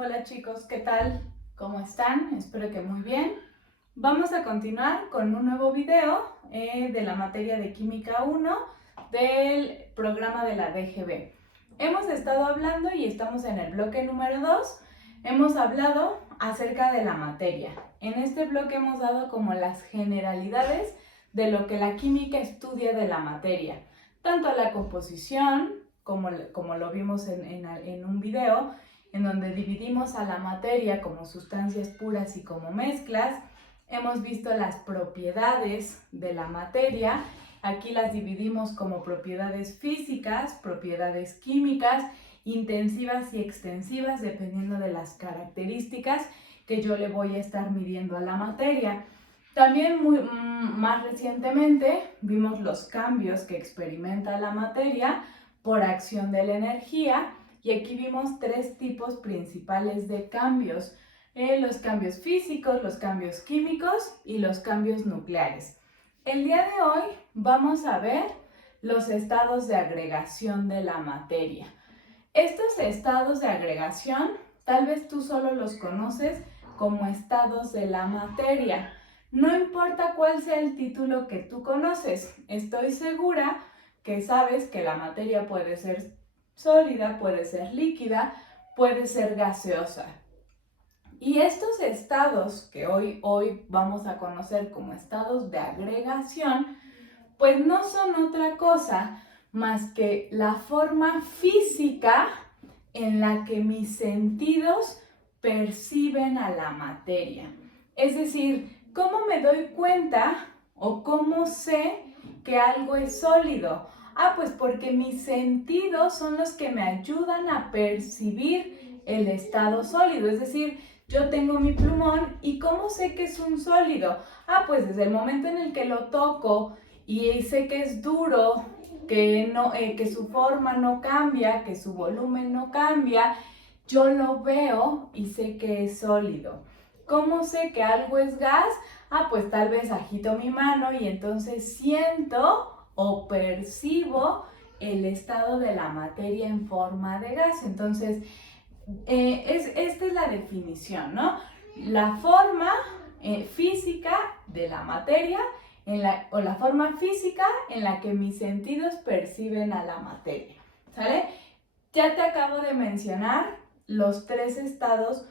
Hola chicos, ¿qué tal? ¿Cómo están? Espero que muy bien. Vamos a continuar con un nuevo video de la materia de Química 1 del programa de la DGB. Hemos estado hablando y estamos en el bloque número 2. Hemos hablado acerca de la materia. En este bloque hemos dado como las generalidades de lo que la química estudia de la materia. Tanto la composición, como lo vimos en un video, en donde dividimos a la materia como sustancias puras y como mezclas. Hemos visto las propiedades de la materia. Aquí las dividimos como propiedades físicas, propiedades químicas, intensivas y extensivas, dependiendo de las características que yo le voy a estar midiendo a la materia. También más recientemente vimos los cambios que experimenta la materia por acción de la energía. Y aquí vimos tres tipos principales de cambios: los cambios físicos, los cambios químicos y los cambios nucleares. El día de hoy vamos a ver los estados de agregación de la materia. Estos estados de agregación, tal vez tú solo los conoces como estados de la materia. No importa cuál sea el título que tú conoces, estoy segura que sabes que la materia puede ser sólida, puede ser líquida, puede ser gaseosa. Y estos estados que hoy vamos a conocer como estados de agregación, pues no son otra cosa más que la forma física en la que mis sentidos perciben a la materia. Es decir, ¿cómo me doy cuenta o cómo sé que algo es sólido? Pues porque mis sentidos son los que me ayudan a percibir el estado sólido. Es decir, yo tengo mi plumón y ¿cómo sé que es un sólido? Pues desde el momento en el que lo toco y sé que es duro, que su forma no cambia, que su volumen no cambia, yo lo veo y sé que es sólido. ¿Cómo sé que algo es gas? Pues tal vez agito mi mano y entonces siento o percibo el estado de la materia en forma de gas. Entonces, esta es la definición, ¿no? La forma física de la materia o la forma física en la que mis sentidos perciben a la materia, ¿sale? Ya te acabo de mencionar los tres estados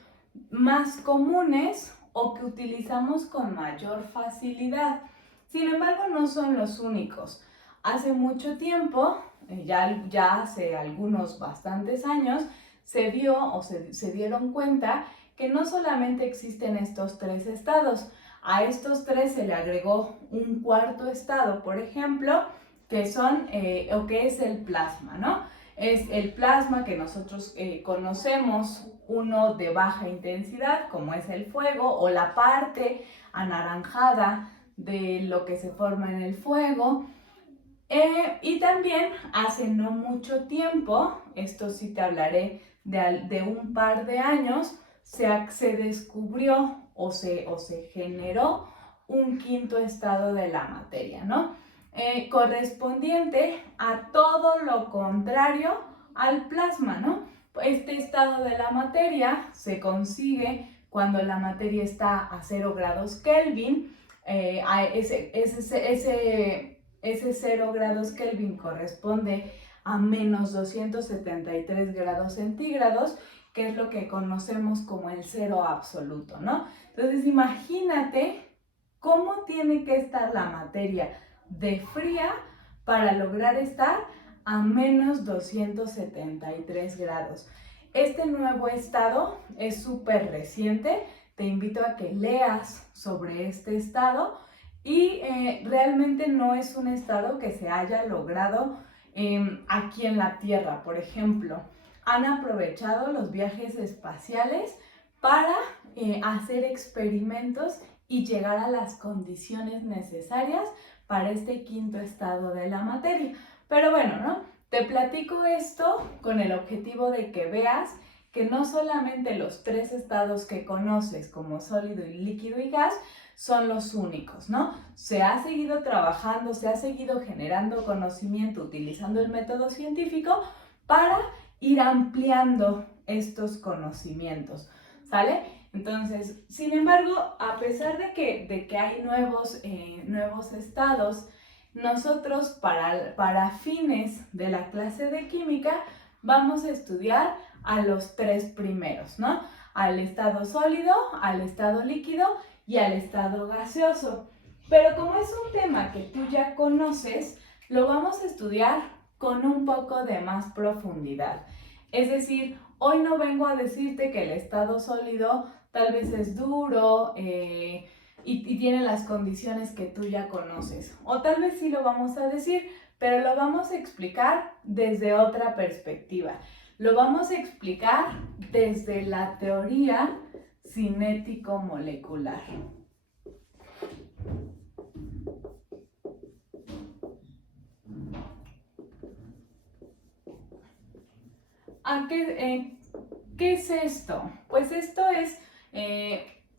más comunes o que utilizamos con mayor facilidad. Sin embargo, no son los únicos. Hace mucho tiempo, ya hace algunos bastantes años, se dieron cuenta que no solamente existen estos tres estados. A estos tres se le agregó un cuarto estado, por ejemplo, que es el plasma, ¿no? Es el plasma que nosotros conocemos, uno de baja intensidad, como es el fuego, o la parte anaranjada de lo que se forma en el fuego. Y también hace no mucho tiempo, esto sí te hablaré de un par de años, se descubrió o se generó un quinto estado de la materia, ¿no? Correspondiente a todo lo contrario al plasma, ¿no? Este estado de la materia se consigue cuando la materia está a 0 grados Kelvin. Ese 0 grados Kelvin corresponde a menos 273 grados centígrados, que es lo que conocemos como el cero absoluto, ¿no? Entonces imagínate cómo tiene que estar la materia de fría para lograr estar a menos 273 grados. Este nuevo estado es súper reciente. Te invito a que leas sobre este estado y realmente no es un estado que se haya logrado aquí en la Tierra. Por ejemplo, han aprovechado los viajes espaciales para hacer experimentos y llegar a las condiciones necesarias para este quinto estado de la materia. Pero bueno, ¿no? Te platico esto con el objetivo de que veas que no solamente los tres estados que conoces como sólido, líquido y gas son los únicos, ¿no? Se ha seguido trabajando, se ha seguido generando conocimiento utilizando el método científico para ir ampliando estos conocimientos, ¿sale? Entonces, sin embargo, a pesar de que hay nuevos estados, nosotros para fines de la clase de química vamos a estudiar a los 3 primeros, ¿no? Al estado sólido, al estado líquido y al estado gaseoso. Pero como es un tema que tú ya conoces, lo vamos a estudiar con un poco de más profundidad. Es decir, hoy no vengo a decirte que el estado sólido tal vez es duro y tiene las condiciones que tú ya conoces. O tal vez sí lo vamos a decir, pero lo vamos a explicar desde otra perspectiva. Lo vamos a explicar desde la teoría cinético-molecular. ¿Qué es esto? Pues esto es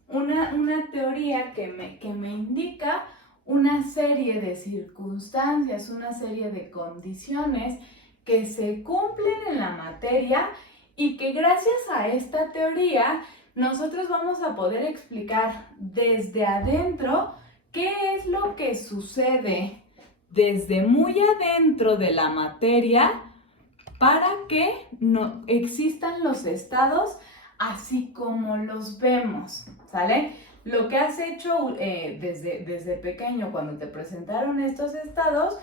una teoría que me indica una serie de circunstancias, una serie de condiciones que se cumplen en la materia y que gracias a esta teoría nosotros vamos a poder explicar desde adentro qué es lo que sucede desde muy adentro de la materia para que no existan los estados así como los vemos, ¿sale? Lo que has hecho desde pequeño cuando te presentaron estos estados,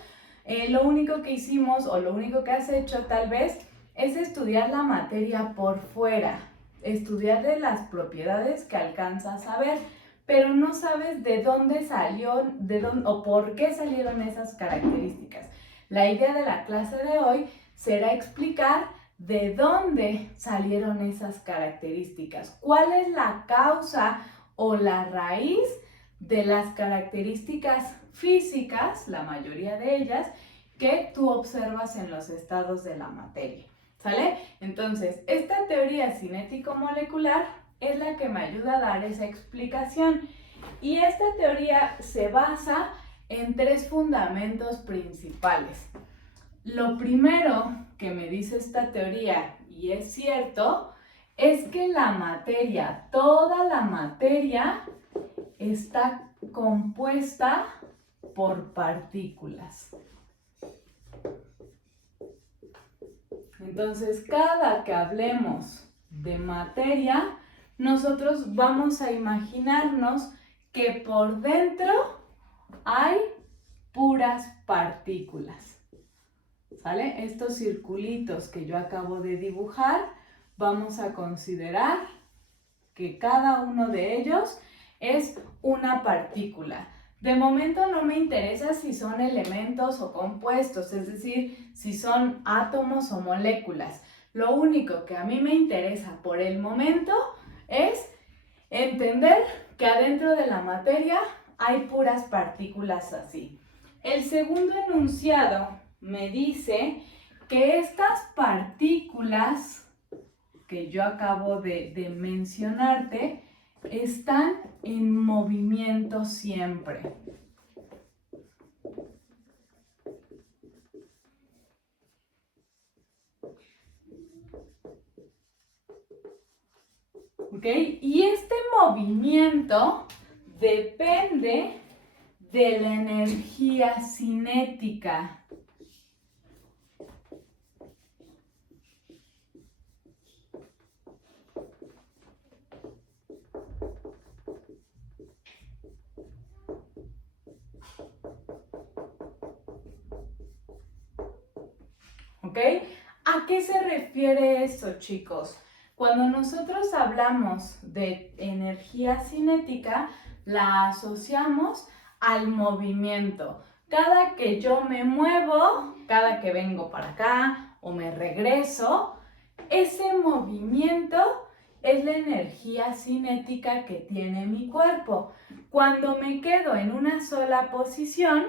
lo único que hicimos o lo único que has hecho tal vez es estudiar la materia por fuera, estudiar de las propiedades que alcanzas a ver, pero no sabes de dónde salió, o por qué salieron esas características. La idea de la clase de hoy será explicar de dónde salieron esas características, cuál es la causa o la raíz de las características físicas, la mayoría de ellas, que tú observas en los estados de la materia, ¿sale? Entonces, esta teoría cinético-molecular es la que me ayuda a dar esa explicación y esta teoría se basa en 3 fundamentos principales. Lo primero que me dice esta teoría, y es cierto, es que la materia, toda la materia, está compuesta por partículas. Entonces, cada que hablemos de materia, nosotros vamos a imaginarnos que por dentro hay puras partículas. ¿Sale? Estos circulitos que yo acabo de dibujar, vamos a considerar que cada uno de ellos es una partícula. De momento no me interesa si son elementos o compuestos, es decir, si son átomos o moléculas. Lo único que a mí me interesa por el momento es entender que adentro de la materia hay puras partículas así. El segundo enunciado me dice que estas partículas que yo acabo de mencionarte están en movimiento siempre. ¿Ok? Y este movimiento depende de la energía cinética. ¿Ok? ¿A qué se refiere esto, chicos? Cuando nosotros hablamos de energía cinética, la asociamos al movimiento. Cada que yo me muevo, cada que vengo para acá o me regreso, ese movimiento es la energía cinética que tiene mi cuerpo. Cuando me quedo en una sola posición,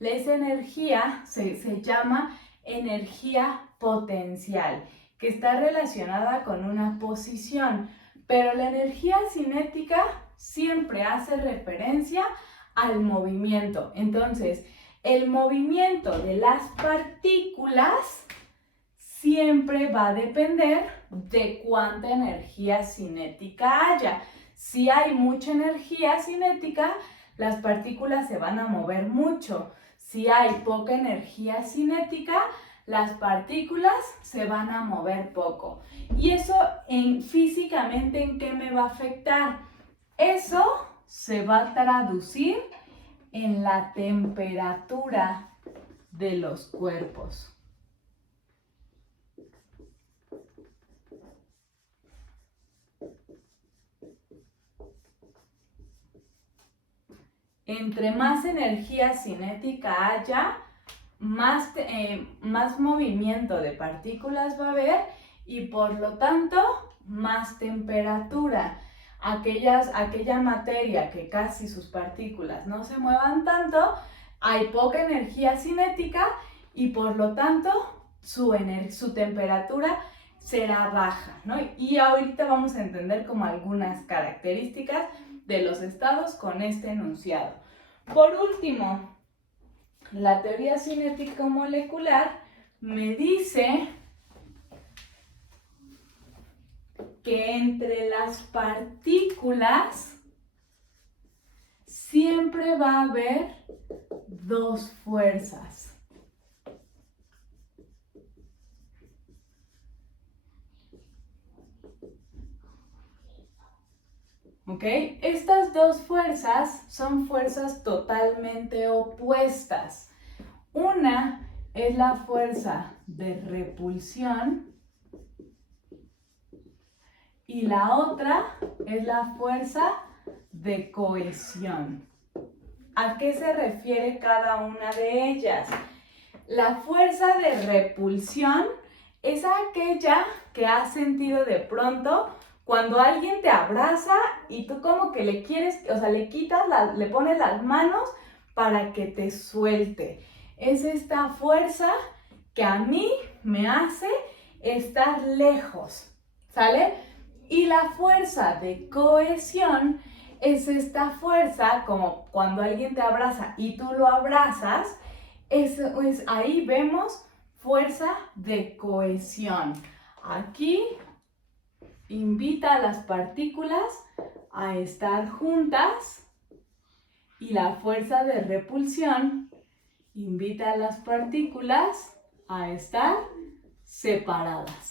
esa energía se llama energía potencial, que está relacionada con una posición, pero la energía cinética siempre hace referencia al movimiento. Entonces, el movimiento de las partículas siempre va a depender, de cuánta energía cinética haya. Si hay mucha energía cinética, las partículas se van a mover mucho. Si hay poca energía cinética, las partículas se van a mover poco. ¿Y eso físicamente en qué me va a afectar? Eso se va a traducir en la temperatura de los cuerpos. Entre más energía cinética haya, más movimiento de partículas va a haber y por lo tanto más temperatura. Aquella materia que casi sus partículas no se muevan tanto, hay poca energía cinética y por lo tanto su temperatura será baja, ¿no? Y ahorita vamos a entender como algunas características de los estados con este enunciado. Por último, la teoría cinética molecular me dice que entre las partículas siempre va a haber dos fuerzas. ¿Ok? Estas dos fuerzas son fuerzas totalmente opuestas. Una es la fuerza de repulsión y la otra es la fuerza de cohesión. ¿A qué se refiere cada una de ellas? La fuerza de repulsión es aquella que has sentido de pronto cuando alguien te abraza y tú como que le quieres, o sea, le pones las manos para que te suelte. Es esta fuerza que a mí me hace estar lejos, ¿sale? Y la fuerza de cohesión es esta fuerza como cuando alguien te abraza y tú lo abrazas, ahí vemos fuerza de cohesión. Aquí invita a las partículas a estar juntas y la fuerza de repulsión invita a las partículas a estar separadas.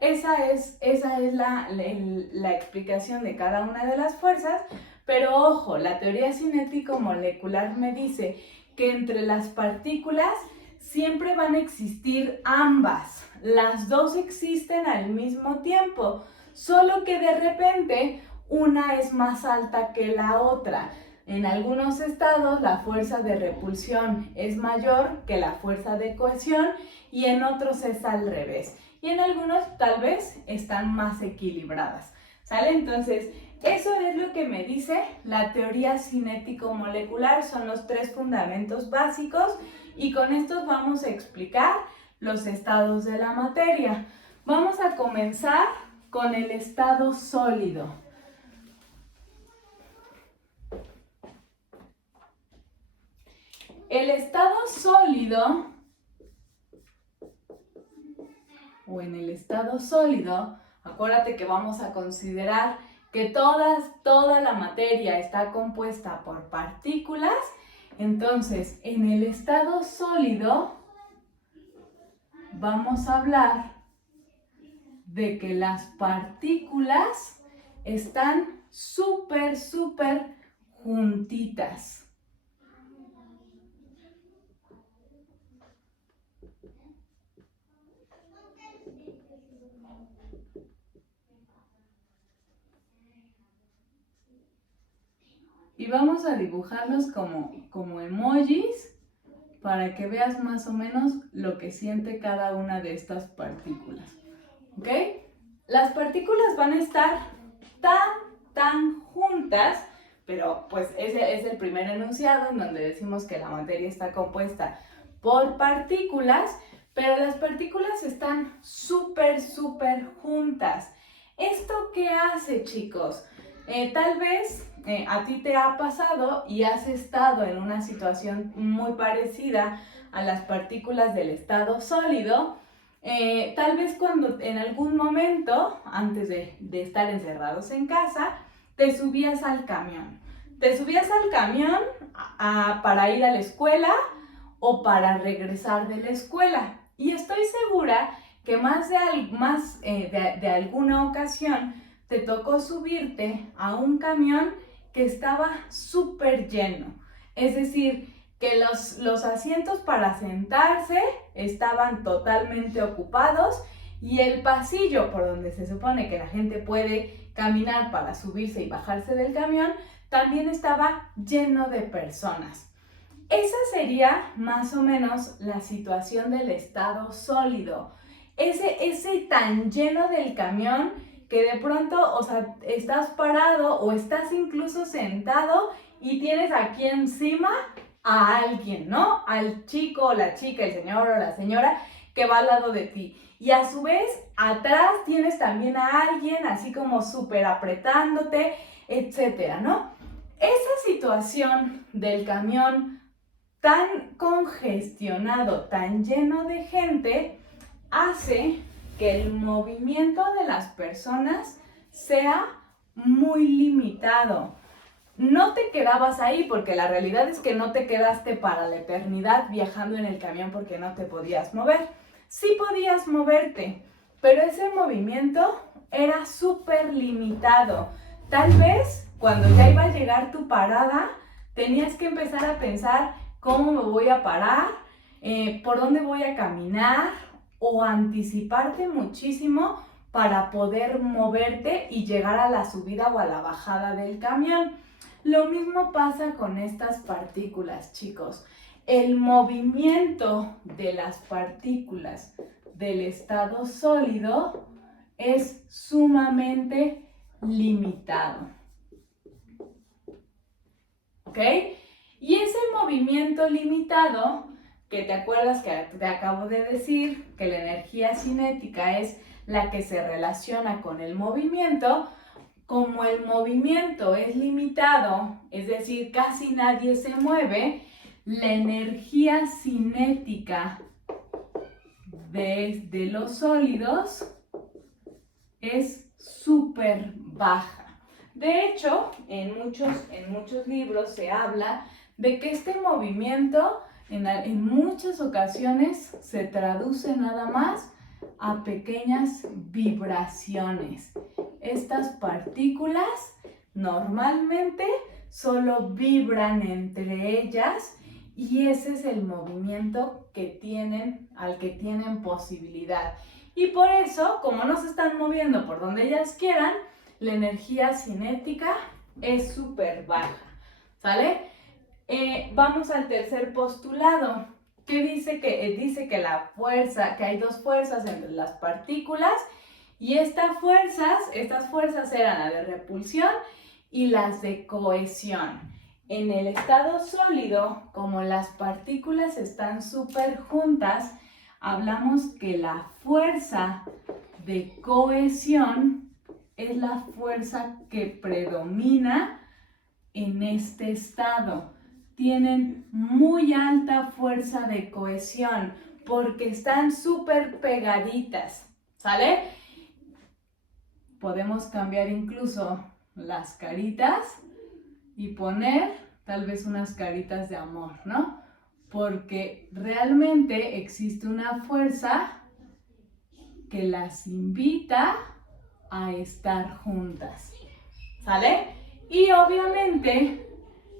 Esa es la explicación de cada una de las fuerzas, pero ojo, la teoría cinético-molecular me dice que entre las partículas siempre van a existir ambas. Las dos existen al mismo tiempo, solo que de repente una es más alta que la otra. En algunos estados la fuerza de repulsión es mayor que la fuerza de cohesión y en otros es al revés. Y en algunos tal vez están más equilibradas, ¿sale? Entonces, eso es lo que me dice la teoría cinético-molecular, son los 3 fundamentos básicos y con estos vamos a explicar los estados de la materia. Vamos a comenzar con el estado sólido. El estado sólido, o en el estado sólido, acuérdate que vamos a considerar que toda la materia está compuesta por partículas. Entonces, en el estado sólido vamos a hablar de que las partículas están súper juntitas. Y vamos a dibujarlos como emojis para que veas más o menos lo que siente cada una de estas partículas. ¿Ok? Las partículas van a estar tan juntas, pero pues ese es el primer enunciado en donde decimos que la materia está compuesta por partículas, pero las partículas están súper juntas. ¿Esto qué hace, chicos? Tal vez a ti te ha pasado y has estado en una situación muy parecida a las partículas del estado sólido, Tal vez cuando en algún momento, antes de estar encerrados en casa, te subías al camión. Te subías al camión para ir a la escuela o para regresar de la escuela. Y estoy segura que más de alguna ocasión te tocó subirte a un camión que estaba súper lleno. Es decir, que los asientos para sentarse estaban totalmente ocupados y el pasillo por donde se supone que la gente puede caminar para subirse y bajarse del camión también estaba lleno de personas. Esa sería más o menos la situación del estado sólido. Ese tan lleno del camión que de pronto, o sea, estás parado o estás incluso sentado y tienes aquí encima a alguien, ¿no? Al chico o la chica, el señor o la señora que va al lado de ti. Y a su vez, atrás tienes también a alguien así como súper apretándote, etcétera, ¿no? Esa situación del camión tan congestionado, tan lleno de gente, hace que el movimiento de las personas sea muy limitado. No te quedabas ahí porque la realidad es que no te quedaste para la eternidad viajando en el camión porque no te podías mover. Sí podías moverte, pero ese movimiento era súper limitado. Tal vez cuando ya iba a llegar tu parada, tenías que empezar a pensar cómo me voy a parar, por dónde voy a caminar o anticiparte muchísimo para poder moverte y llegar a la subida o a la bajada del camión. Lo mismo pasa con estas partículas, chicos. El movimiento de las partículas del estado sólido es sumamente limitado. ¿Ok? Y ese movimiento limitado, que te acuerdas que te acabo de decir, que la energía cinética es la que se relaciona con el movimiento, como el movimiento es limitado, es decir, casi nadie se mueve, la energía cinética de los sólidos es súper baja. De hecho, en muchos libros se habla de que este movimiento en muchas ocasiones se traduce nada más a pequeñas vibraciones. Estas partículas normalmente solo vibran entre ellas y ese es el movimiento al que tienen posibilidad. Y por eso, como no se están moviendo por donde ellas quieran, la energía cinética es súper baja, ¿sale? Vamos al tercer postulado, que dice que la fuerza, que hay dos fuerzas entre las partículas y estas fuerzas eran las de repulsión y las de cohesión. En el estado sólido, como las partículas están súper juntas, hablamos que la fuerza de cohesión es la fuerza que predomina en este estado. Tienen muy alta fuerza de cohesión porque están súper pegaditas, ¿sale? Podemos cambiar incluso las caritas y poner tal vez unas caritas de amor, ¿no? Porque realmente existe una fuerza que las invita a estar juntas, ¿sale? Y obviamente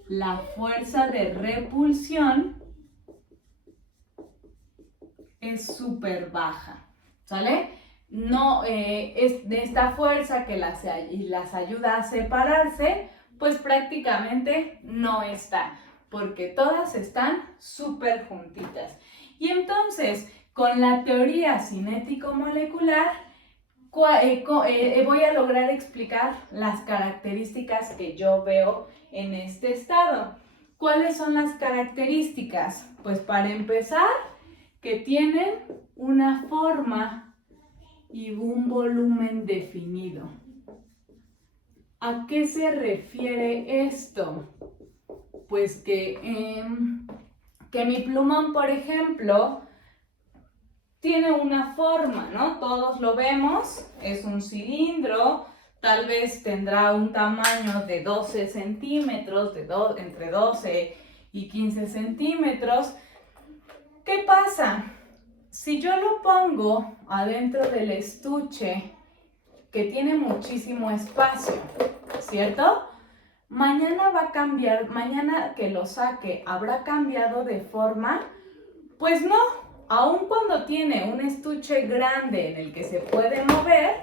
la fuerza de repulsión es súper baja, ¿sale? No es de esta fuerza que las ayuda a separarse, pues prácticamente no está, porque todas están súper juntitas. Y entonces, con la teoría cinético-molecular, voy a lograr explicar las características que yo veo en este estado. ¿Cuáles son las características? Pues para empezar, que tienen una forma y un volumen definido. ¿A qué se refiere esto? Pues que mi plumón, por ejemplo, tiene una forma, ¿no? Todos lo vemos, es un cilindro, tal vez tendrá un tamaño de 12 centímetros, entre 12 y 15 centímetros. ¿Qué pasa? Si yo lo pongo adentro del estuche, que tiene muchísimo espacio, ¿cierto? Mañana va a cambiar, mañana que lo saque, ¿habrá cambiado de forma? Pues no, aun cuando tiene un estuche grande en el que se puede mover,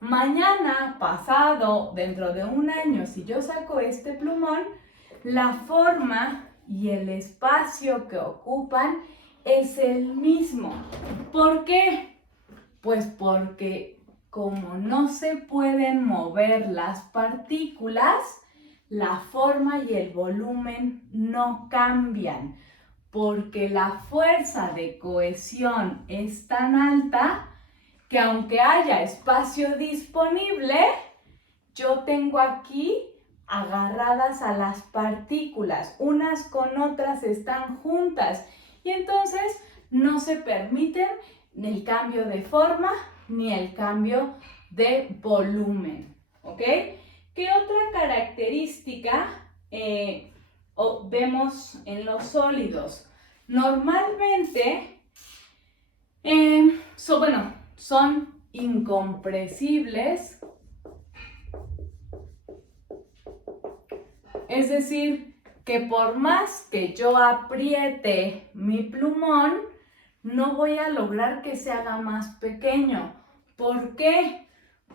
mañana, pasado, dentro de un año, si yo saco este plumón, la forma y el espacio que ocupan es el mismo. ¿Por qué? Pues porque como no se pueden mover las partículas, la forma y el volumen no cambian, porque la fuerza de cohesión es tan alta que aunque haya espacio disponible, yo tengo aquí agarradas a las partículas, unas con otras están juntas y entonces no se permiten ni el cambio de forma ni el cambio de volumen, ¿ok? ¿Qué otra característica vemos en los sólidos? Normalmente, son incompresibles, es decir, que por más que yo apriete mi plumón, no voy a lograr que se haga más pequeño. ¿Por qué?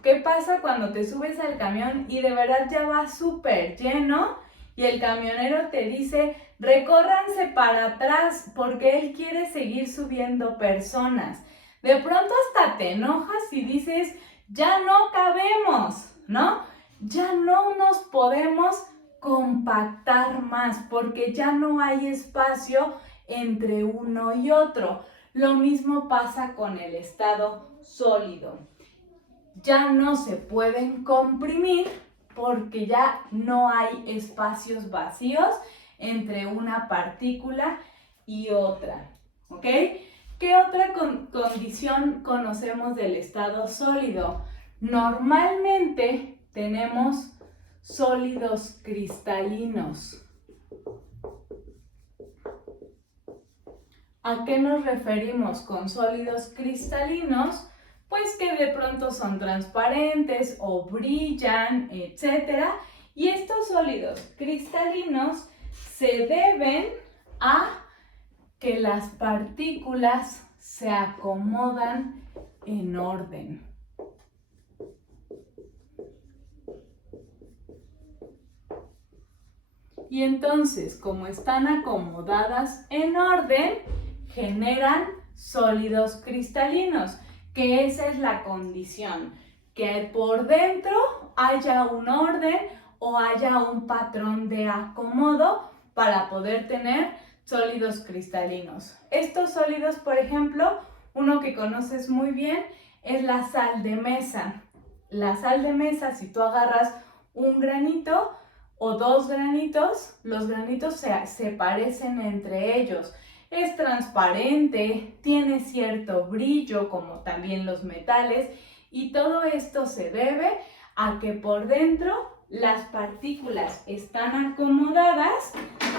¿Qué pasa cuando te subes al camión y de verdad ya va súper lleno y el camionero te dice, recórranse para atrás porque él quiere seguir subiendo personas? De pronto hasta te enojas y dices, ya no cabemos, ¿no? Ya no nos podemos compactar más porque ya no hay espacio entre uno y otro. Lo mismo pasa con el estado sólido. Ya no se pueden comprimir porque ya no hay espacios vacíos entre una partícula y otra, ¿ok? ¿Qué otra condición conocemos del estado sólido? Normalmente tenemos sólidos cristalinos. ¿A qué nos referimos con sólidos cristalinos? Pues que de pronto son transparentes o brillan, etc. Y estos sólidos cristalinos se deben a que las partículas se acomodan en orden. Y entonces, como están acomodadas en orden, generan sólidos cristalinos, que esa es la condición, que por dentro haya un orden o haya un patrón de acomodo para poder tener sólidos cristalinos. Estos sólidos, por ejemplo, uno que conoces muy bien es la sal de mesa. La sal de mesa, si tú agarras un granito o dos granitos, los granitos se parecen entre ellos. Es transparente, tiene cierto brillo como también los metales y todo esto se debe a que por dentro las partículas están acomodadas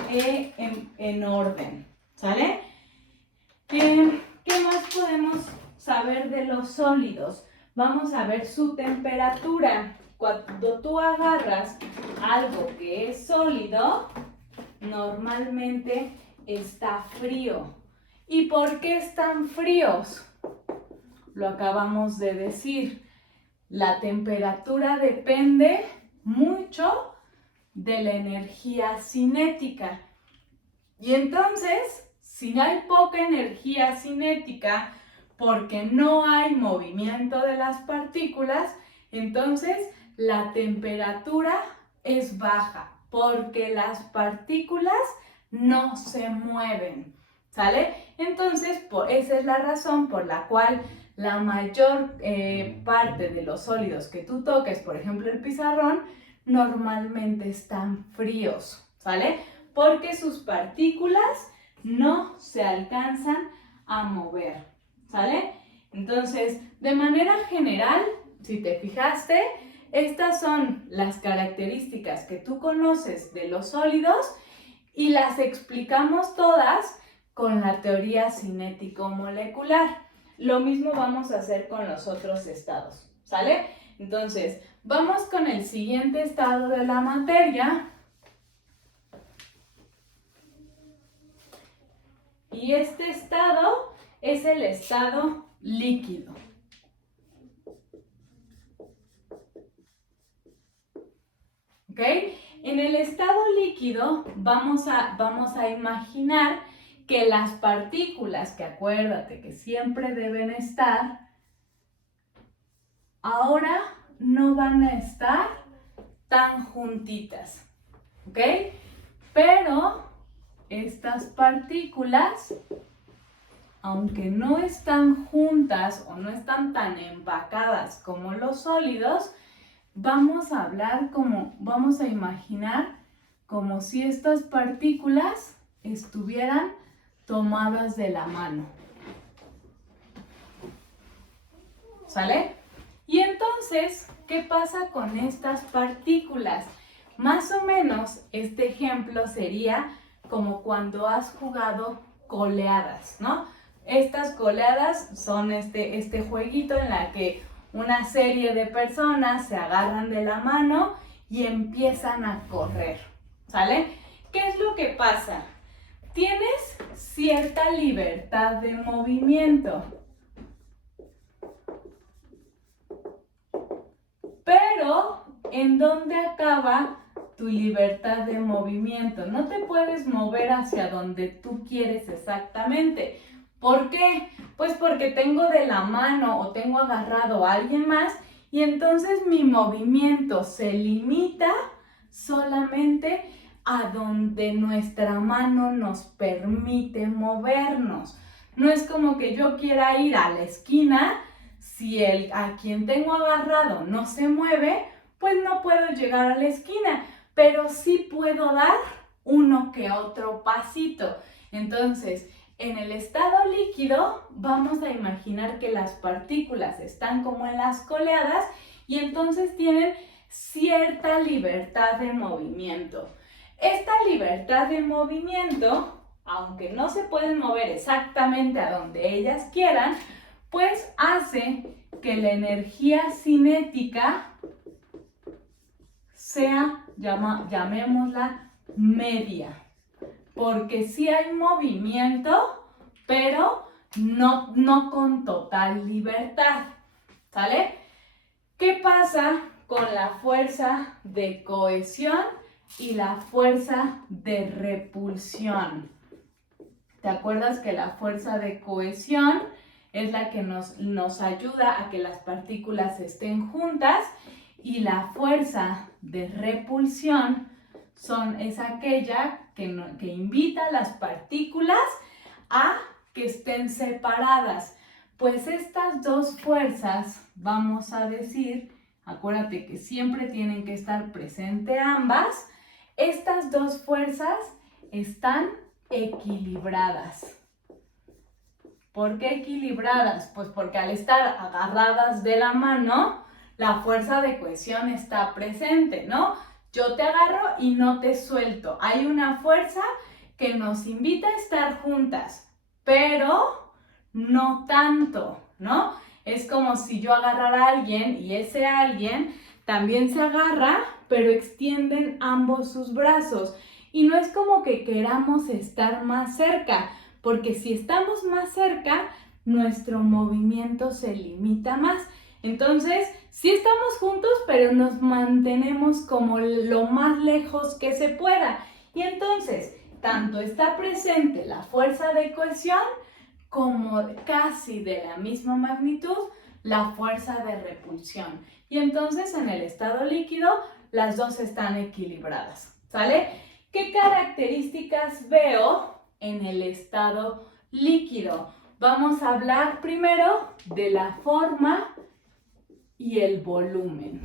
en orden, ¿sale? ¿Qué más podemos saber de los sólidos? Vamos a ver su temperatura. Cuando tú agarras algo que es sólido, normalmente está frío. ¿Y por qué están fríos? Lo acabamos de decir. La temperatura depende mucho de la energía cinética. Y entonces, si hay poca energía cinética porque no hay movimiento de las partículas, entonces la temperatura es baja porque las partículas no se mueven, ¿sale? Entonces, esa es la razón por la cual la mayor parte de los sólidos que tú toques, por ejemplo el pizarrón, normalmente están fríos, ¿sale? Porque sus partículas no se alcanzan a mover, ¿sale? Entonces, de manera general, si te fijaste, estas son las características que tú conoces de los sólidos y las explicamos todas con la teoría cinético-molecular. Lo mismo vamos a hacer con los otros estados, ¿sale? Entonces, vamos con el siguiente estado de la materia. Y este estado es el estado líquido. ¿Ok? En el estado líquido vamos a imaginar que las partículas, que acuérdate que siempre deben estar, ahora no van a estar tan juntitas, ¿ok? Pero estas partículas, aunque no están juntas o no están tan empacadas como los sólidos, vamos a imaginar como si estas partículas estuvieran tomadas de la mano. ¿Sale? Y entonces, ¿qué pasa con estas partículas? Más o menos este ejemplo sería como cuando has jugado coleadas, ¿no? Estas coleadas son este jueguito en la que una serie de personas se agarran de la mano y empiezan a correr, ¿sale? ¿Qué es lo que pasa? Tienes cierta libertad de movimiento, pero ¿en dónde acaba tu libertad de movimiento? No te puedes mover hacia donde tú quieres exactamente. ¿Por qué? Pues porque tengo de la mano o tengo agarrado a alguien más y entonces mi movimiento se limita solamente a donde nuestra mano nos permite movernos. No es como que yo quiera ir a la esquina, si a quien tengo agarrado no se mueve, pues no puedo llegar a la esquina, pero sí puedo dar uno que otro pasito. Entonces, en el estado líquido vamos a imaginar que las partículas están como en las coleadas y entonces tienen cierta libertad de movimiento. Esta libertad de movimiento, aunque no se pueden mover exactamente a donde ellas quieran, pues hace que la energía cinética sea, llamémosla, media. Porque sí hay movimiento, pero no con total libertad, ¿sale? ¿Qué pasa con la fuerza de cohesión y la fuerza de repulsión? ¿Te acuerdas que la fuerza de cohesión es la que nos ayuda a que las partículas estén juntas y la fuerza de repulsión es aquella que invita a las partículas a que estén separadas? Pues estas dos fuerzas, vamos a decir, acuérdate que siempre tienen que estar presentes ambas, estas dos fuerzas están equilibradas. ¿Por qué equilibradas? Pues porque al estar agarradas de la mano, la fuerza de cohesión está presente, ¿no? Yo te agarro y no te suelto. Hay una fuerza que nos invita a estar juntas, pero no tanto, ¿no? Es como si yo agarrara a alguien y ese alguien también se agarra, pero extienden ambos sus brazos. Y no es como que queramos estar más cerca, porque si estamos más cerca, nuestro movimiento se limita más. Entonces, sí estamos juntos, pero nos mantenemos como lo más lejos que se pueda. Y entonces, tanto está presente la fuerza de cohesión como casi de la misma magnitud la fuerza de repulsión. Y entonces, en el estado líquido, las dos están equilibradas, ¿sale? ¿Qué características veo en el estado líquido? Vamos a hablar primero de la forma y el volumen.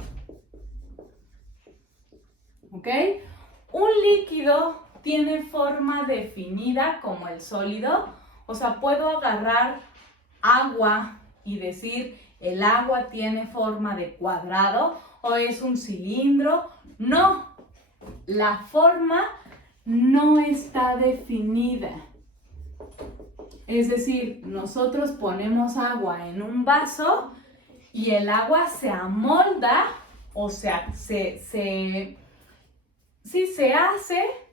¿Ok? Un líquido tiene forma definida como el sólido. O sea, puedo agarrar agua y decir el agua tiene forma de cuadrado o es un cilindro. No, la forma no está definida. Es decir, nosotros ponemos agua en un vaso y el agua se amolda o se hace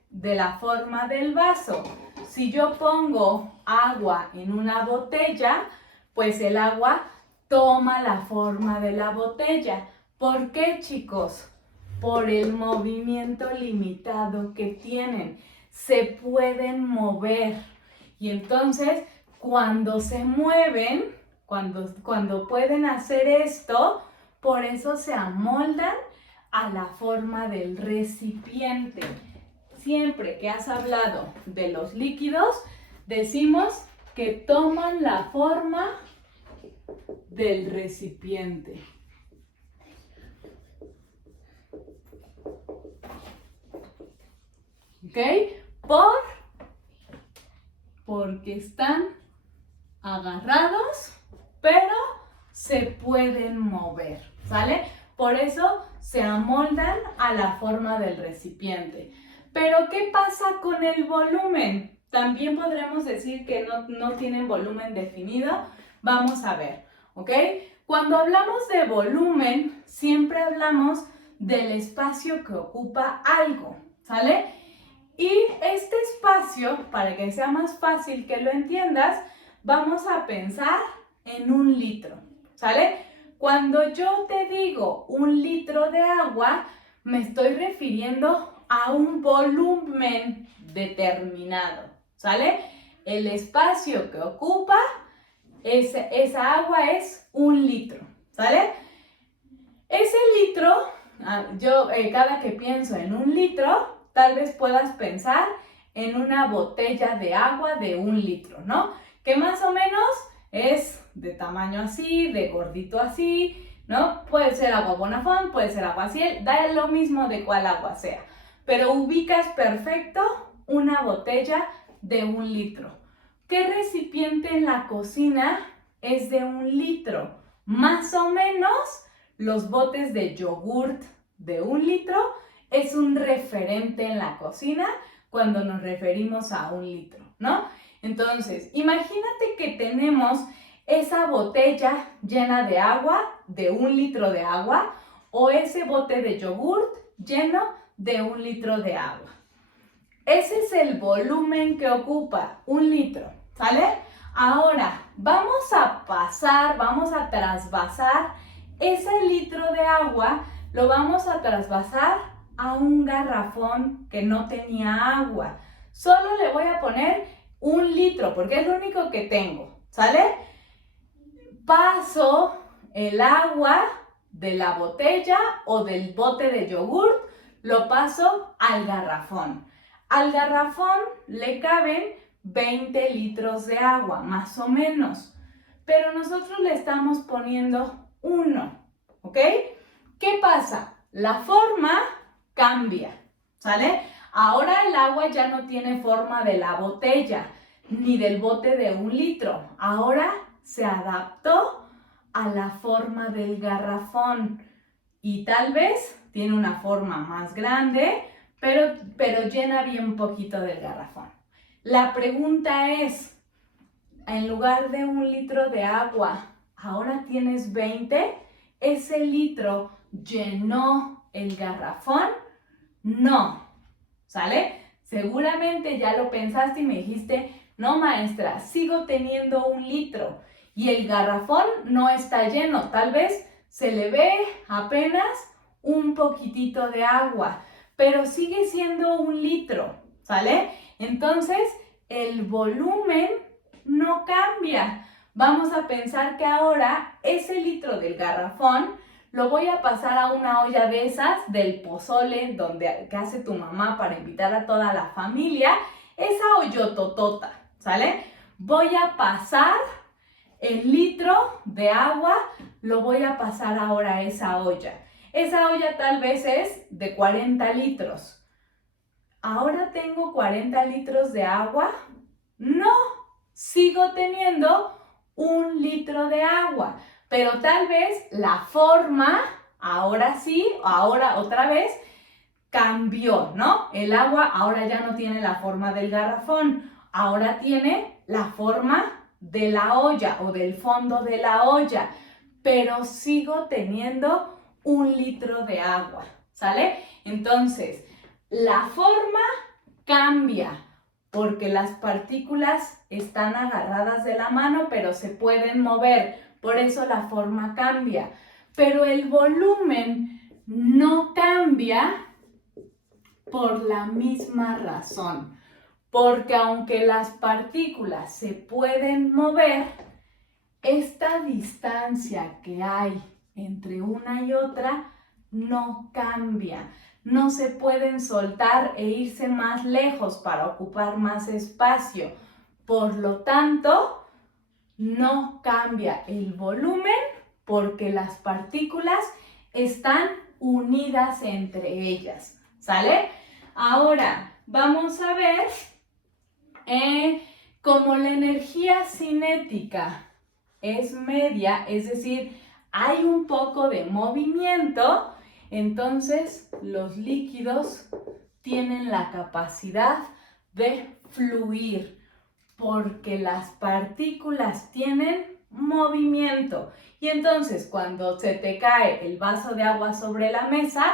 de la forma del vaso. Si yo pongo agua en una botella, pues el agua toma la forma de la botella. ¿Por qué, chicos? Por el movimiento limitado que tienen. Se pueden mover. Y entonces, cuando se mueven, cuando pueden hacer esto, por eso se amoldan a la forma del recipiente. Siempre que has hablado de los líquidos, decimos que toman la forma del recipiente. ¿Ok? Porque están agarrados, pero se pueden mover, ¿sale? Por eso se amoldan a la forma del recipiente. Pero, ¿qué pasa con el volumen? También podremos decir que no tienen volumen definido. Vamos a ver, ¿ok? Cuando hablamos de volumen, siempre hablamos del espacio que ocupa algo, ¿sale? Y este espacio, para que sea más fácil que lo entiendas, vamos a pensar en un litro, ¿sale? Cuando yo te digo 1 litro de agua, me estoy refiriendo a un volumen determinado, ¿sale? El espacio que ocupa esa agua es 1 litro, ¿sale? Ese litro, cada que pienso en 1 litro, tal vez puedas pensar en una botella de agua de 1 litro, ¿no? Que más o menos es de tamaño así, de gordito así, ¿no? Puede ser agua Bonafont, puede ser agua Ciel, da lo mismo de cuál agua sea. Pero ubicas perfecto una botella de 1 litro. ¿Qué recipiente en la cocina es de 1 litro? Más o menos los botes de yogurt de 1 litro es un referente en la cocina cuando nos referimos a 1 litro, ¿no? Entonces, imagínate que tenemos esa botella llena de agua, de 1 litro de agua, o ese bote de yogurt lleno de 1 litro de agua. Ese es el volumen que ocupa 1 litro, ¿sale? Ahora, vamos a trasvasar ese litro de agua, lo vamos a trasvasar a un garrafón que no tenía agua. Solo le voy a poner 1 litro porque es lo único que tengo, ¿sale? Paso el agua de la botella o del bote de yogurt, lo paso al garrafón. Al garrafón le caben 20 litros de agua, más o menos. Pero nosotros le estamos poniendo 1, ¿ok? ¿Qué pasa? La forma cambia, ¿sale? Ahora el agua ya no tiene forma de la botella, ni del bote de 1 litro. Ahora se adaptó a la forma del garrafón y tal vez tiene una forma más grande, pero llena bien poquito del garrafón. La pregunta es, en lugar de 1 litro de agua, ¿ahora tienes 20? ¿Ese litro llenó el garrafón? No, ¿sale? Seguramente ya lo pensaste y me dijiste, no maestra, sigo teniendo 1 litro y el garrafón no está lleno, tal vez se le ve apenas un poquitito de agua, pero sigue siendo 1 litro, ¿sale? Entonces, el volumen no cambia. Vamos a pensar que ahora ese litro del garrafón lo voy a pasar a una olla de esas del pozole que hace tu mamá para invitar a toda la familia, esa ollototota, ¿sale? Voy a pasar el litro de agua, lo voy a pasar ahora a esa olla. Esa olla tal vez es de 40 litros. ¿Ahora tengo 40 litros de agua? No, sigo teniendo 1 litro de agua, pero tal vez la forma, ahora sí, ahora otra vez, cambió, ¿no? El agua ahora ya no tiene la forma del garrafón, ahora tiene la forma de la olla o del fondo de la olla, pero sigo teniendo 1 litro de agua, ¿sale? Entonces, la forma cambia porque las partículas están agarradas de la mano, pero se pueden mover, por eso la forma cambia. Pero el volumen no cambia por la misma razón, porque aunque las partículas se pueden mover, esta distancia que hay entre una y otra no cambia. No se pueden soltar e irse más lejos para ocupar más espacio. Por lo tanto, no cambia el volumen porque las partículas están unidas entre ellas. ¿Sale? Ahora, vamos a ver cómo la energía cinética es media, es decir, hay un poco de movimiento, entonces los líquidos tienen la capacidad de fluir porque las partículas tienen movimiento. Y entonces cuando se te cae el vaso de agua sobre la mesa,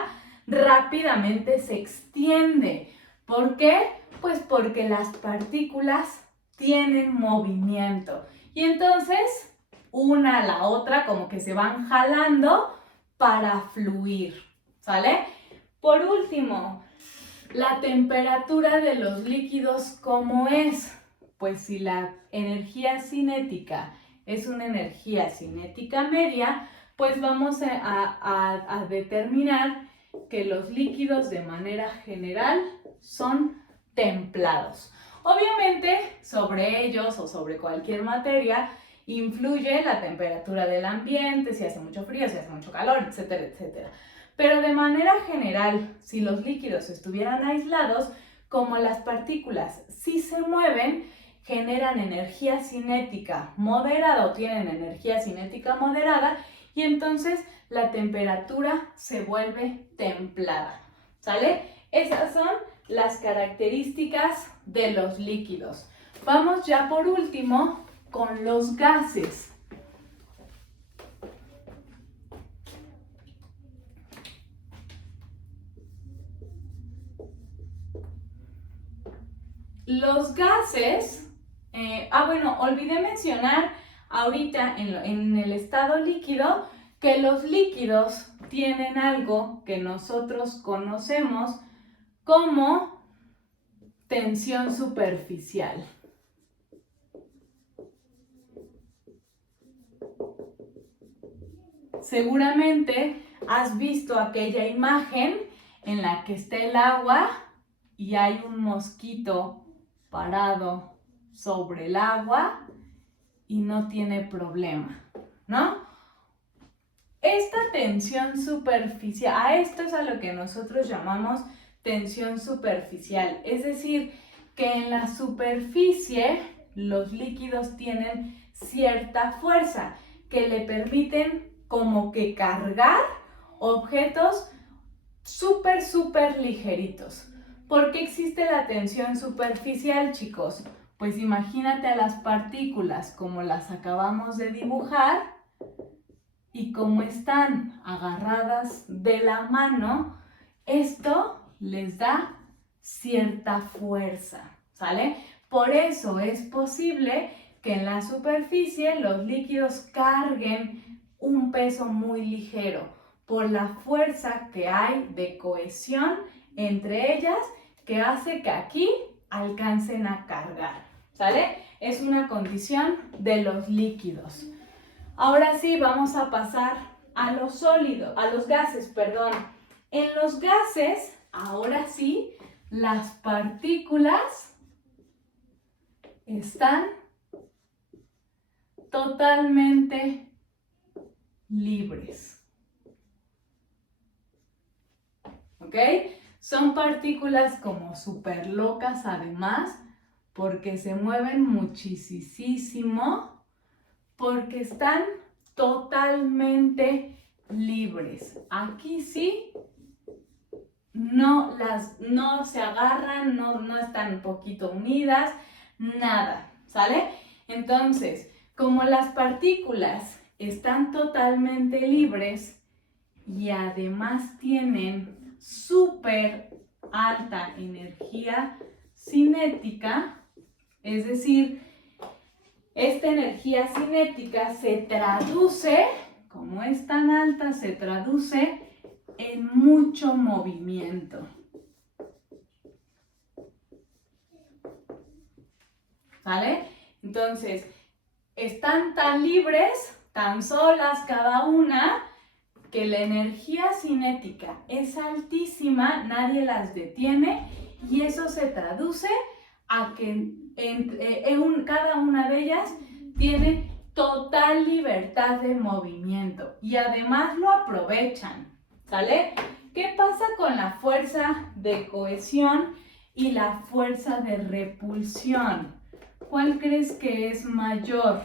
rápidamente se extiende. ¿Por qué? Pues porque las partículas tienen movimiento. Y entonces una a la otra como que se van jalando para fluir, ¿sale? Por último, la temperatura de los líquidos, ¿cómo es? Pues si la energía cinética es una energía cinética media, pues vamos a determinar que los líquidos de manera general son templados. Obviamente, sobre ellos o sobre cualquier materia influye la temperatura del ambiente, si hace mucho frío, si hace mucho calor, etcétera, etcétera. Pero de manera general, si los líquidos estuvieran aislados, como las partículas sí se mueven, generan energía cinética moderada o tienen energía cinética moderada y entonces la temperatura se vuelve templada, ¿sale? Esas son las características de los líquidos. Vamos ya por último con los gases. Los gases, bueno, olvidé mencionar ahorita en el estado líquido que los líquidos tienen algo que nosotros conocemos como tensión superficial. Seguramente has visto aquella imagen en la que está el agua y hay un mosquito parado sobre el agua y no tiene problema, ¿no? Esta tensión superficial, a esto es a lo que nosotros llamamos tensión superficial, es decir, que en la superficie los líquidos tienen cierta fuerza que le permiten como que cargar objetos súper ligeritos. ¿Por qué existe la tensión superficial, chicos? Pues imagínate a las partículas como las acabamos de dibujar y como están agarradas de la mano, esto les da cierta fuerza, ¿sale? Por eso es posible que en la superficie los líquidos carguen un peso muy ligero por la fuerza que hay de cohesión entre ellas que hace que aquí alcancen a cargar, ¿sale? Es una condición de los líquidos. Ahora sí, vamos a pasar a los sólidos, a los gases, perdón. En los gases, ahora sí, las partículas están totalmente libres. ¿Ok? Son partículas como súper locas además, porque se mueven muchísimo, Porque están totalmente libres. Aquí sí, no se agarran, no están un poquito unidas, nada, ¿sale? Entonces, como las partículas están totalmente libres y además tienen súper alta energía cinética, es decir, esta energía cinética se traduce, como es tan alta, se traduce en mucho movimiento. ¿Vale? Entonces, están tan libres, tan solas cada una, que la energía cinética es altísima, nadie las detiene y eso se traduce a que cada una de ellas tiene total libertad de movimiento y además lo aprovechan, ¿sale? ¿Qué pasa con la fuerza de cohesión y la fuerza de repulsión? ¿Cuál crees que es mayor?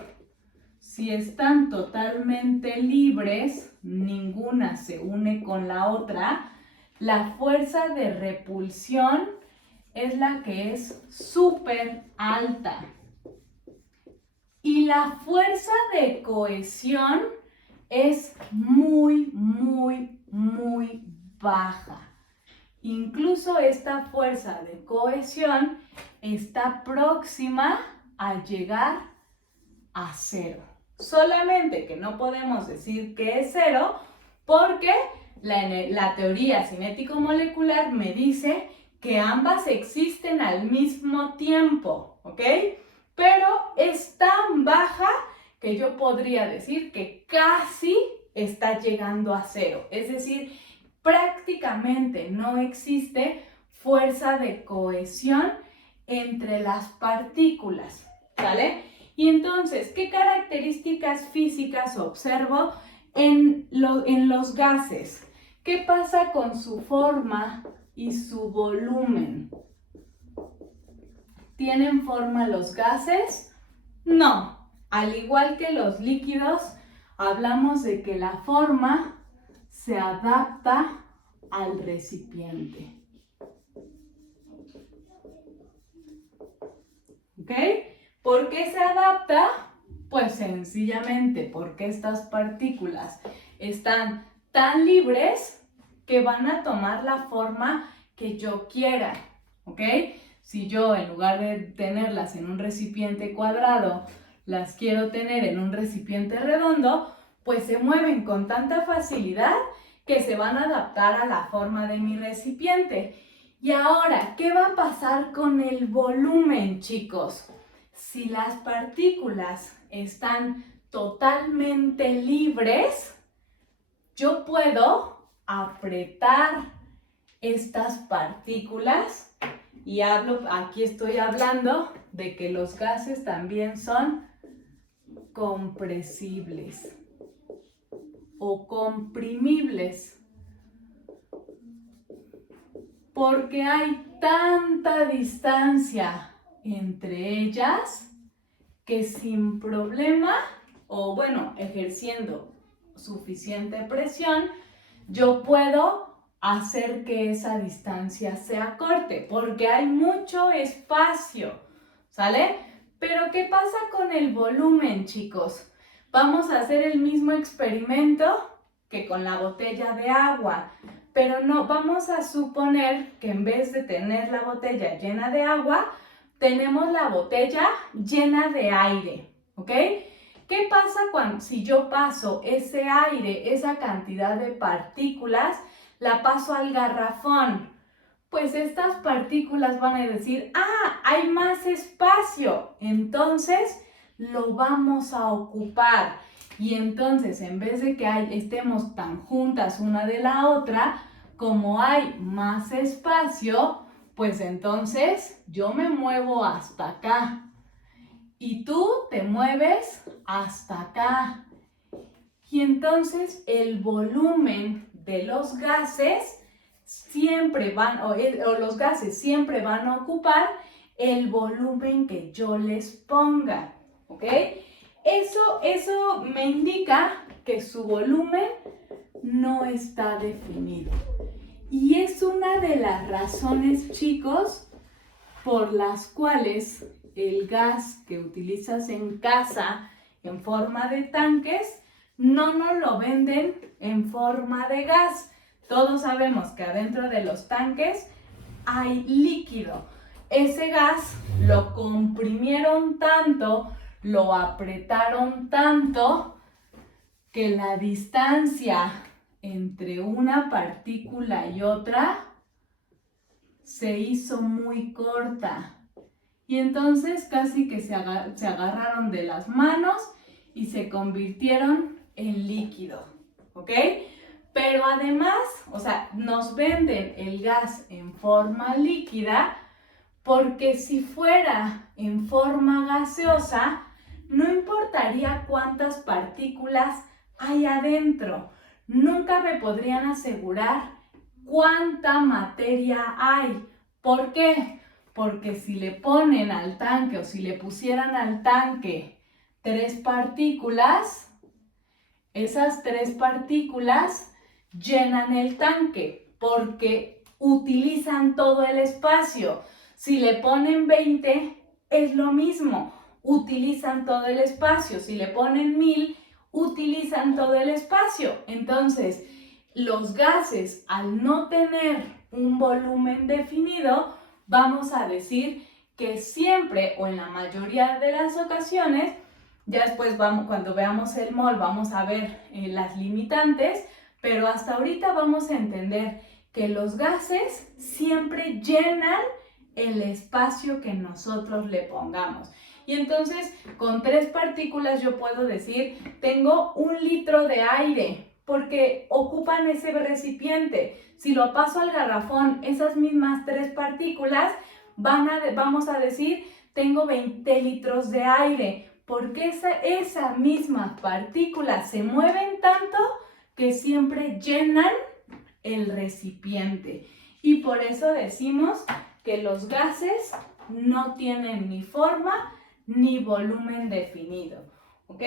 Si están totalmente libres, ninguna se une con la otra, la fuerza de repulsión es la que es súper alta. Y la fuerza de cohesión es muy, muy, muy baja. Incluso esta fuerza de cohesión está próxima a llegar a cero. Solamente que no podemos decir que es cero porque la teoría cinético-molecular me dice que ambas existen al mismo tiempo, ¿ok? Pero es tan baja que yo podría decir que casi está llegando a cero. Es decir, prácticamente no existe fuerza de cohesión entre las partículas, ¿vale? Y entonces, ¿qué características físicas observo en los gases? ¿Qué pasa con su forma y su volumen? ¿Tienen forma los gases? No. Al igual que los líquidos, hablamos de que la forma se adapta al recipiente. ¿Ok? ¿Por qué se adapta? Pues sencillamente porque estas partículas están tan libres que van a tomar la forma que yo quiera, ¿ok? Si yo en lugar de tenerlas en un recipiente cuadrado, las quiero tener en un recipiente redondo, pues se mueven con tanta facilidad que se van a adaptar a la forma de mi recipiente. Y ahora, ¿qué va a pasar con el volumen, chicos? Si las partículas están totalmente libres, yo puedo apretar estas partículas y aquí estoy hablando de que los gases también son compresibles o comprimibles. Porque hay tanta distancia entre ellas que sin problema, o bueno, ejerciendo suficiente presión, yo puedo hacer que esa distancia se acorte, porque hay mucho espacio, ¿sale? Pero ¿qué pasa con el volumen, chicos? Vamos a hacer el mismo experimento que con la botella de agua. Pero no, vamos a suponer que en vez de tener la botella llena de agua, tenemos la botella llena de aire, ¿ok? ¿Qué pasa si yo paso ese aire, esa cantidad de partículas, la paso al garrafón? Pues estas partículas van a decir, ¡ah, hay más espacio! Entonces lo vamos a ocupar. Y entonces, en vez de que estemos tan juntas una de la otra, como hay más espacio, pues entonces yo me muevo hasta acá. Y tú te mueves hasta acá. Y entonces el volumen de los gases siempre los gases siempre van a ocupar el volumen que yo les ponga, ¿ok? Eso me indica que su volumen no está definido. Y es una de las razones, chicos, por las cuales el gas que utilizas en casa en forma de tanques no nos lo venden en forma de gas. Todos sabemos que adentro de los tanques hay líquido. Ese gas lo comprimieron tanto, lo apretaron tanto, que la distancia entre una partícula y otra se hizo muy corta. Y entonces casi que se agarraron de las manos y se convirtieron en líquido, ¿ok? Pero además, o sea, nos venden el gas en forma líquida porque si fuera en forma gaseosa, no importaría cuántas partículas hay adentro. Nunca me podrían asegurar cuánta materia hay. ¿Por qué? Porque si le ponen al tanque o si le pusieran al tanque 3 partículas, esas 3 partículas llenan el tanque porque utilizan todo el espacio. Si le ponen 20, es lo mismo, utilizan todo el espacio. Si le ponen 1000, utilizan todo el espacio. Entonces, los gases, al no tener un volumen definido, vamos a decir que siempre o en la mayoría de las ocasiones, ya después cuando veamos el mol vamos a ver las limitantes, pero hasta ahorita vamos a entender que los gases siempre llenan el espacio que nosotros le pongamos. Y entonces con 3 partículas yo puedo decir, tengo 1 litro de aire, porque ocupan ese recipiente. Si lo paso al garrafón, esas mismas 3 partículas, vamos a decir, tengo 20 litros de aire, porque esas mismas partículas se mueven tanto que siempre llenan el recipiente. Y por eso decimos que los gases no tienen ni forma ni volumen definido, ¿ok?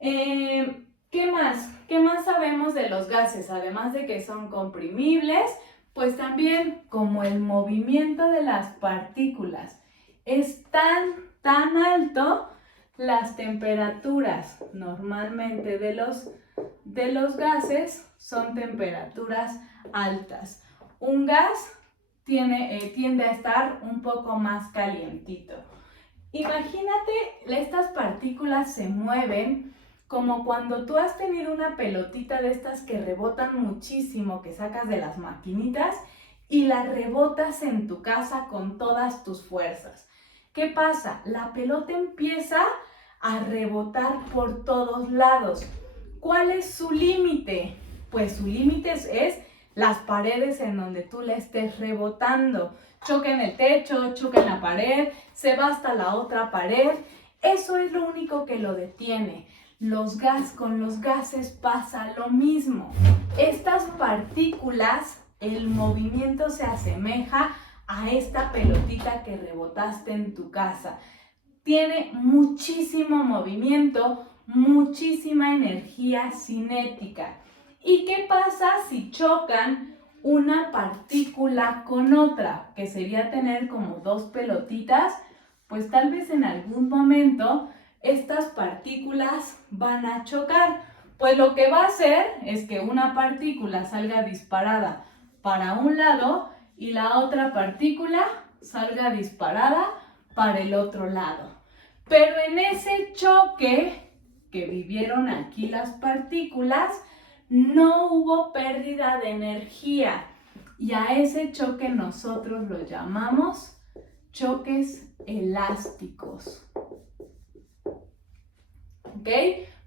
¿Qué más? ¿Qué más sabemos de los gases? Además de que son comprimibles, pues también como el movimiento de las partículas es tan alto, las temperaturas normalmente de los gases son temperaturas altas. Un gas tiende a estar un poco más calientito. Imagínate, estas partículas se mueven como cuando tú has tenido una pelotita de estas que rebotan muchísimo, que sacas de las maquinitas y la rebotas en tu casa con todas tus fuerzas. ¿Qué pasa? La pelota empieza a rebotar por todos lados. ¿Cuál es su límite? Pues su límite es las paredes en donde tú la estés rebotando. Choca en el techo, choca en la pared, se va hasta la otra pared. Eso es lo único que lo detiene. Con los gases pasa lo mismo. Estas partículas, el movimiento se asemeja a esta pelotita que rebotaste en tu casa. Tiene muchísimo movimiento, muchísima energía cinética. ¿Y qué pasa si chocan una partícula con otra? Que sería tener como 2 pelotitas, pues tal vez en algún momento estas partículas van a chocar. Pues lo que va a hacer es que una partícula salga disparada para un lado y la otra partícula salga disparada para el otro lado. Pero en ese choque que vivieron aquí las partículas, no hubo pérdida de energía. Y a ese choque nosotros lo llamamos choques elásticos. ¿Ok?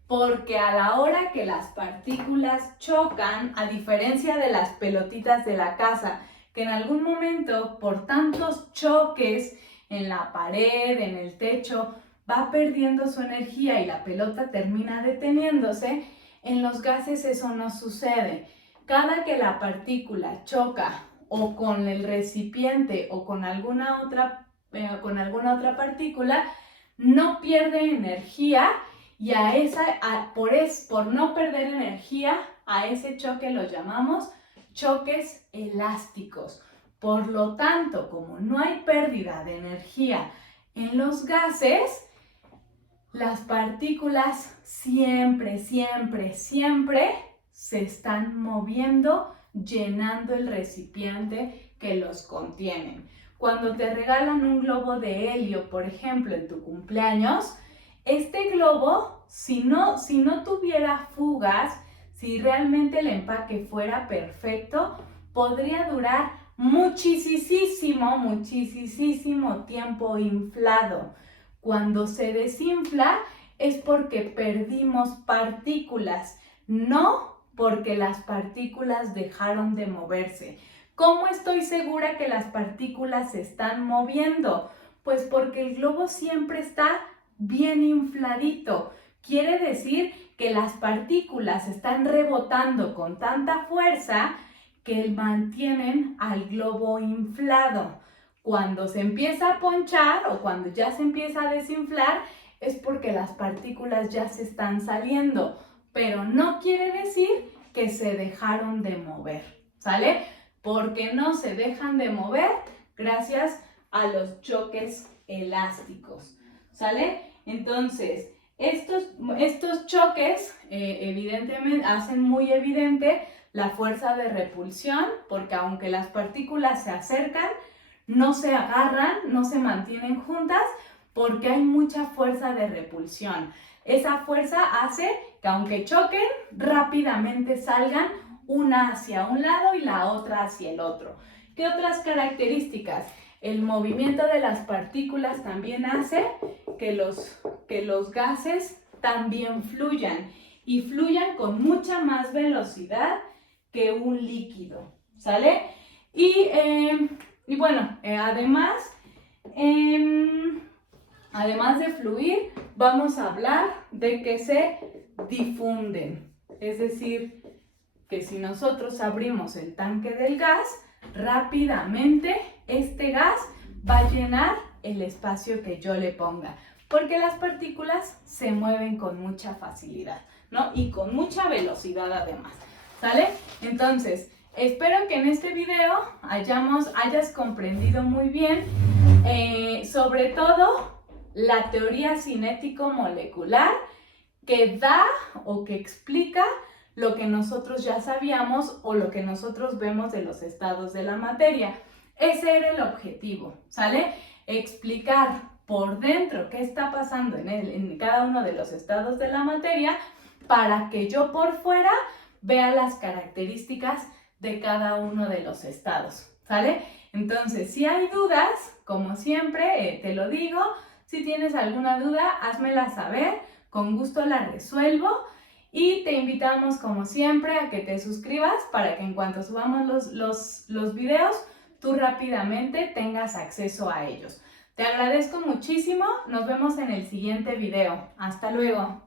Porque a la hora que las partículas chocan, a diferencia de las pelotitas de la casa, que en algún momento por tantos choques en la pared, en el techo, va perdiendo su energía y la pelota termina deteniéndose, en los gases eso no sucede. Cada que la partícula choca o con el recipiente o con alguna otra partícula, no pierde energía y por no perder energía, a ese choque lo llamamos choques elásticos. Por lo tanto, como no hay pérdida de energía en los gases, las partículas siempre se están moviendo, llenando el recipiente que los contienen. Cuando te regalan un globo de helio, por ejemplo, en tu cumpleaños, este globo, si no tuviera fugas, si realmente el empaque fuera perfecto, podría durar muchísimo tiempo inflado. Cuando se desinfla es porque perdimos partículas, no porque las partículas dejaron de moverse. ¿Cómo estoy segura que las partículas se están moviendo? Pues porque el globo siempre está bien infladito. Quiere decir que las partículas están rebotando con tanta fuerza que mantienen al globo inflado. Cuando se empieza a ponchar o cuando ya se empieza a desinflar es porque las partículas ya se están saliendo, pero no quiere decir que se dejaron de mover, ¿sale? Porque no se dejan de mover gracias a los choques elásticos, ¿sale? Entonces, estos choques evidentemente hacen muy evidente la fuerza de repulsión, porque aunque las partículas se acercan, no se agarran, no se mantienen juntas, porque hay mucha fuerza de repulsión. Esa fuerza hace que aunque choquen, rápidamente salgan una hacia un lado y la otra hacia el otro. ¿Qué otras características? El movimiento de las partículas también hace que los gases también fluyan y fluyan con mucha más velocidad que un líquido, ¿sale? Y bueno, además de fluir, vamos a hablar de que se difunden. Es decir, que si nosotros abrimos el tanque del gas, rápidamente este gas va a llenar el espacio que yo le ponga, porque las partículas se mueven con mucha facilidad, ¿no? Y con mucha velocidad además, ¿sale? Entonces, espero que en este video hayas comprendido muy bien, sobre todo la teoría cinético-molecular que da o que explica lo que nosotros ya sabíamos o lo que nosotros vemos de los estados de la materia. Ese era el objetivo, ¿sale? Explicar por dentro qué está pasando en cada uno de los estados de la materia para que yo por fuera vea las características de cada uno de los estados, ¿sale? Entonces, si hay dudas, como siempre, te lo digo, si tienes alguna duda, házmela saber, con gusto la resuelvo. Y te invitamos, como siempre, a que te suscribas para que en cuanto subamos los videos, tú rápidamente tengas acceso a ellos. Te agradezco muchísimo. Nos vemos en el siguiente video. Hasta luego.